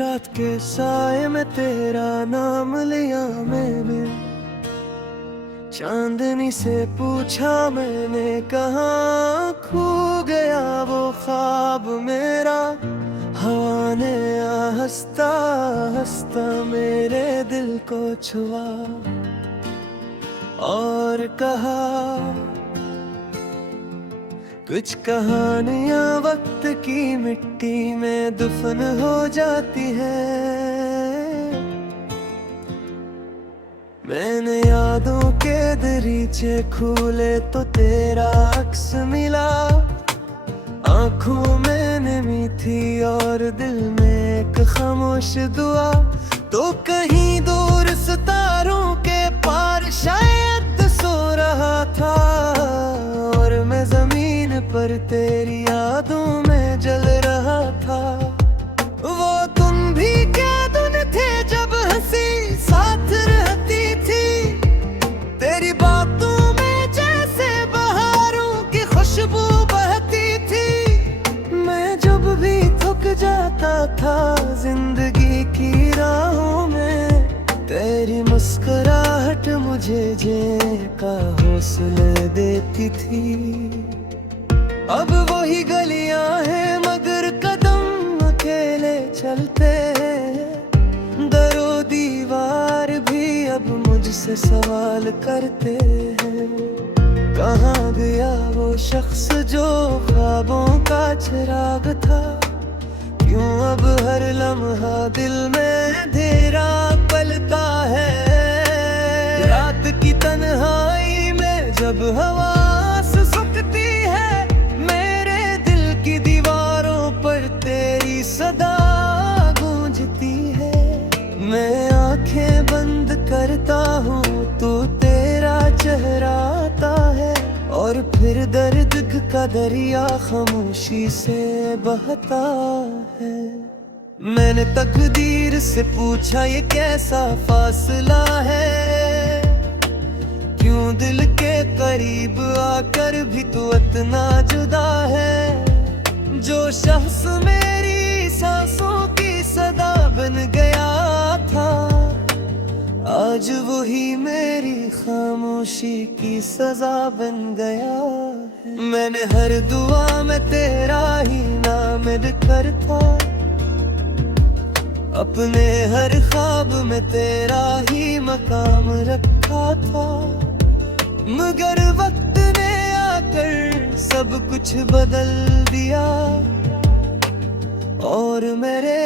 रात के साए में तेरा नाम लिया मैंने, चांदनी से पूछा मैंने कहाँ खो गया वो ख्वाब मेरा। हवा ने हंसता हंसता मेरे दिल को छुआ और कहा, कुछ कहानियां वक्त की मिट्टी में दफन हो जाती है। मैंने यादों के दरीचे खोले तो तेरा अक्स मिला। आंखों में नमी थी और दिल में एक खामोश दुआ। तो कहीं दूर सितारों के पार शायद सो रहा था और मैं जमीन पर तेरी यादों में जल रहा था। वो तुम भी क्या दिन थे जब हंसी साथ रहती थी, तेरी बातों में जैसे बहारों की खुशबू बहती थी। मैं जब भी थक जाता था जिंदगी की राहों में, तेरी मुस्कुराहट मुझे जीने का हौसला देती थी। अब वही गलियां हैं मगर कदम अकेले चलते हैं। दरो दीवार भी अब मुझसे सवाल करते हैं, कहाँ गया वो शख्स जो ख्वाबों का चिराग था। क्यों अब हर लम्हा दिल में अंधेरा पलता है। रात की तन्हाई में जब हवा सुसुकती है, मेरे दिल की दीवारों पर तेरी सदा गूंजती है। मैं आंखें बंद करता हूँ तो तेरा चेहरा आता है और फिर दर्द का दरिया खामोशी से बहता है। मैंने तकदीर से पूछा ये कैसा फासला है, क्यों दिल के करीब आकर भी तू इतना जुदा है। जो शख्स मेरी सांसों की सदा बन गया था, आज वही मेरी खामोशी की सजा बन गया है। मैंने हर दुआ में तेरा ही नाम लिखा था, अपने हर ख्वाब में तेरा ही मकाम रखा था। मगर वक्त ने आकर सब कुछ बदल दिया और मेरे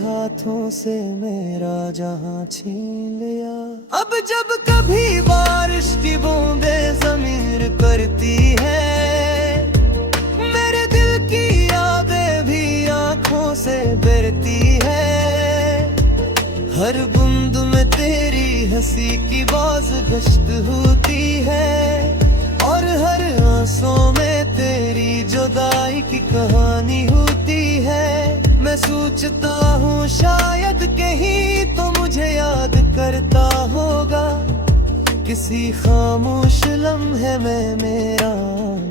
हाथों से मेरा जहां छीन लिया। अब जब कभी बारिश की बूंदें ज़मीर करती है, मेरे दिल की यादें भी आंखों से बहती है। हर बूंद में तेरी हंसी की बाज गश्त होती है और हर आंसू में तेरी जुदाई की कहानी होती है। मैं सोचता हूँ शायद कहीं तो मुझे याद करता होगा, किसी खामोश लम्हे में मेरा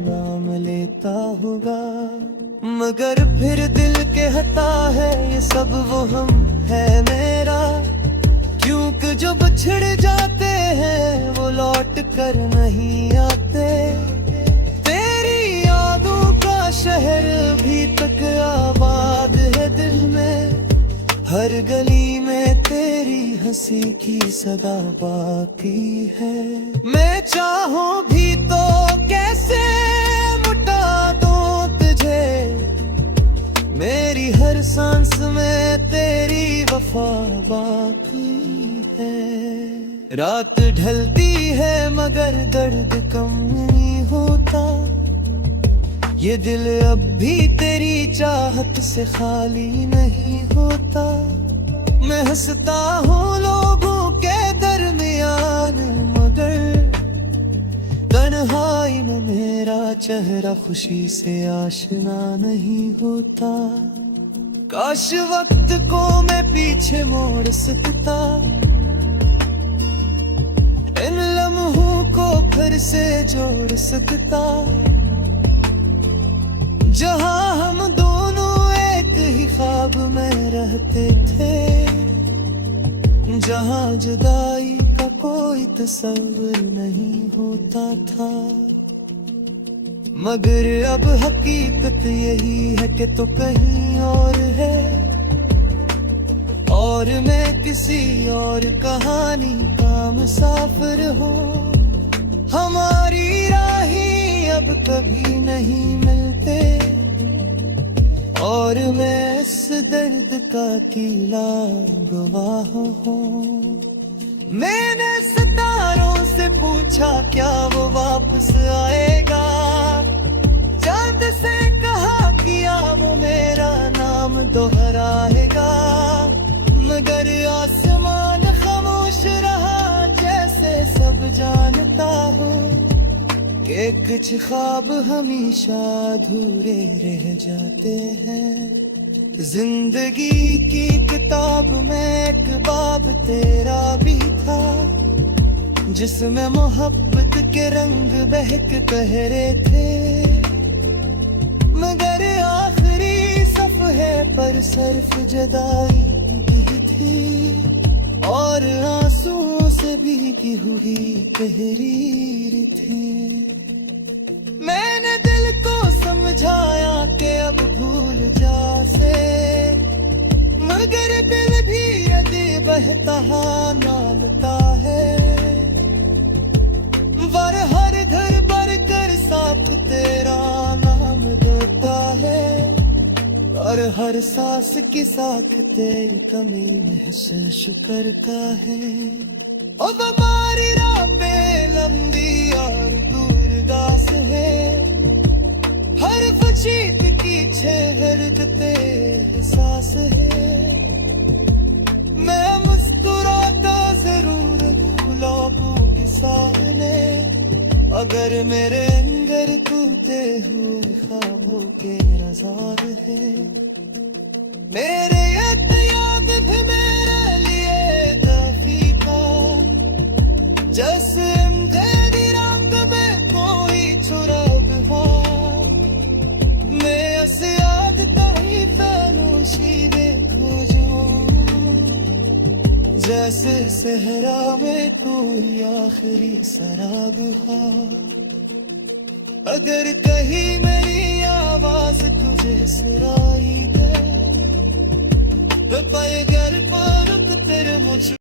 नाम लेता होगा। मगर फिर दिल कहता है ये सब वो हम है मेरा, क्योंकि जो बिछड़ जाते हैं वो लौट कर नहीं आते। तेरी यादों का शहर भी तक आबाद है दिल में, हर गली में तेरी हंसी की सदा बाकी है। मैं चाहूं भी तो कैसे मुटा दूं तुझे, मेरी हर सांस में तेरी वफा बाकी है। रात ढलती है मगर दर्द कम नहीं होता, ये दिल अब भी तेरी चाहत से खाली नहीं होता। मैं हंसता हूँ लोगों के दरमियान मगर तन्हाई में मेरा चेहरा खुशी से आशना नहीं होता। काश वक्त को मैं पीछे मोड़ सकता, इन लम्हों को फिर से जोड़ सकता। जहां हम दोनों एक ही ख्वाब में रहते थे, जहां जुदाई का कोई तस्वीर नहीं होता था। मगर अब हकीकत यही है कि तो कहीं और है, और मैं किसी और कहानी का मुसाफिर हूँ। हमारी राहें अब कभी नहीं मिलते, और मैं इस दर्द का अकेला गवाह हूँ। मैंने सितारों से पूछा क्या वो वापस आएगा, चांद से कहा किया वो मेरा नाम दोहराएगा। मगर आसमान खामोश रहा, जैसे सब जानता हूँ कि कुछ ख्वाब हमेशा अधूरे रह जाते हैं। जिंदगी की किताब में एक बाब तेरा भी था, जिसमें मोहब्बत के रंग बहक बहरे थे। मगर आखिरी सफ़हे पर सिर्फ जुदाई की थी, और आंसुओं से भीगी हुई तहरीर थी। मैंने दिल को समझाया कि अब भूल जा से, मगर दिल भी यदि बहता नालता है। वर हर घर पर कर साफ तेरा नाम देता है, और हर सांस की साथ तेरी कमी महसूस करता है। अब हमारी राह पे लंबी और दूरदास है, हर फजीत की छेहरत पे एहसास है। मैं मुस्कुराता जरूर गुलाबों के सामने, अगर मेरे अंदर टूटे हुए ख्वाबों के रज़ाद है। मेरे याद भी मेरे लिए काफी था, जैसे अंधेरी रात में कोई चुराग हो। मैं ऐसे याद का ही फानूशी देखूं जैसे सहरा में कोई आखिरी सराग हो। अगर कहीं मेरी आवाज तुझे सुनाई दे, तो पैगर पर तेरे मुझ